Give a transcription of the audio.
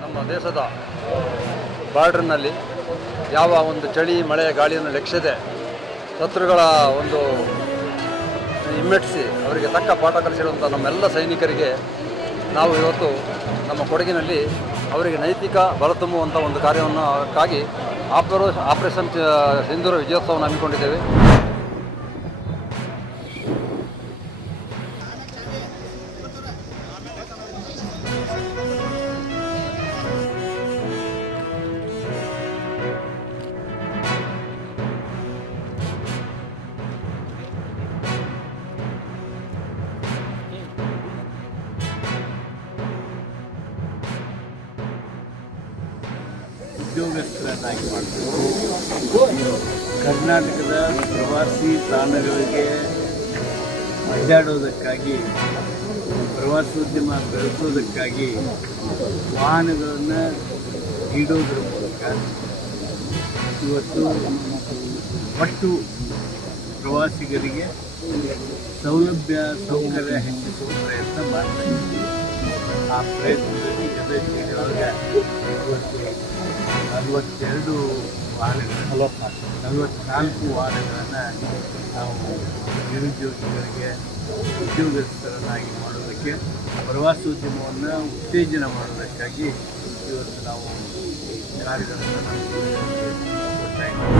ನಮ್ಮ ದೇಶದ ಬಾರ್ಡರ್ನಲ್ಲಿ ಯಾವ ಒಂದು ಚಳಿ ಮಳೆ ಗಾಳಿಯನ್ನು ಲೆಕ್ಕಿಸದೆ ಶತ್ರುಗಳ ಒಂದು ಹಿಮ್ಮೆಟ್ಟಿಸಿ ಅವರಿಗೆ ತಕ್ಕ ಪಾಠ ಕಲಿಸಿರುವಂಥ ನಮ್ಮೆಲ್ಲ ಸೈನಿಕರಿಗೆ ನಾವು ಇವತ್ತು ನಮ್ಮ ಕೊಡಗಿನಲ್ಲಿ ಅವರಿಗೆ ನೈತಿಕ ಬಲ ತುಂಬುವಂಥ ಒಂದು ಕಾರ್ಯಕ್ಕಾಗಿ ಆಪರೇಷನ್ ಸಿಂಧೂರ ವಿಜಯೋತ್ಸವವನ್ನು ಹಮ್ಮಿಕೊಂಡಿದ್ದೇವೆ. ಉದ್ಯೋಗಸ್ಥರನ್ನಾಗಿ ಮಾಡಬೇಕು. ಕರ್ನಾಟಕದ ಪ್ರವಾಸಿ ತಾಣಗಳಿಗೆ ಅಡ್ಡಾಡೋದಕ್ಕಾಗಿ, ಪ್ರವಾಸೋದ್ಯಮ ಬೆಳೆಸೋದಕ್ಕಾಗಿ ವಾಹನಗಳನ್ನು ನೀಡೋದ್ರ ಮೂಲಕ ಇವತ್ತು ಒಟ್ಟು ಪ್ರವಾಸಿಗರಿಗೆ ಸೌಲಭ್ಯ ಸೌಕರ್ಯ ಹೆಚ್ಚಿಸುವ ಪ್ರಯತ್ನ ಮಾಡ್ತಾ ಇದ್ದೀವಿ. ಆ ಪ್ರಯತ್ನದಲ್ಲಿ ಗದಗ ಜಿಲ್ಲೆಯೊಳಗೆ ಇವತ್ತು 42 ವಾಹನಗಳು 44 ವಾಹನಗಳನ್ನು ನಾವು ನಿರುದ್ಯೋಗಿಗಳಿಗೆ ಉದ್ಯೋಗಸ್ಥರನ್ನಾಗಿ ಮಾಡೋದಕ್ಕೆ, ಪ್ರವಾಸೋದ್ಯಮವನ್ನು ಉತ್ತೇಜನ ಮಾಡೋದಕ್ಕಾಗಿ ಇವತ್ತು ನಾವು ಕಾರ್ಯಗಳನ್ನು ಕೊಡ್ತಾ ಇದ್ದೀವಿ.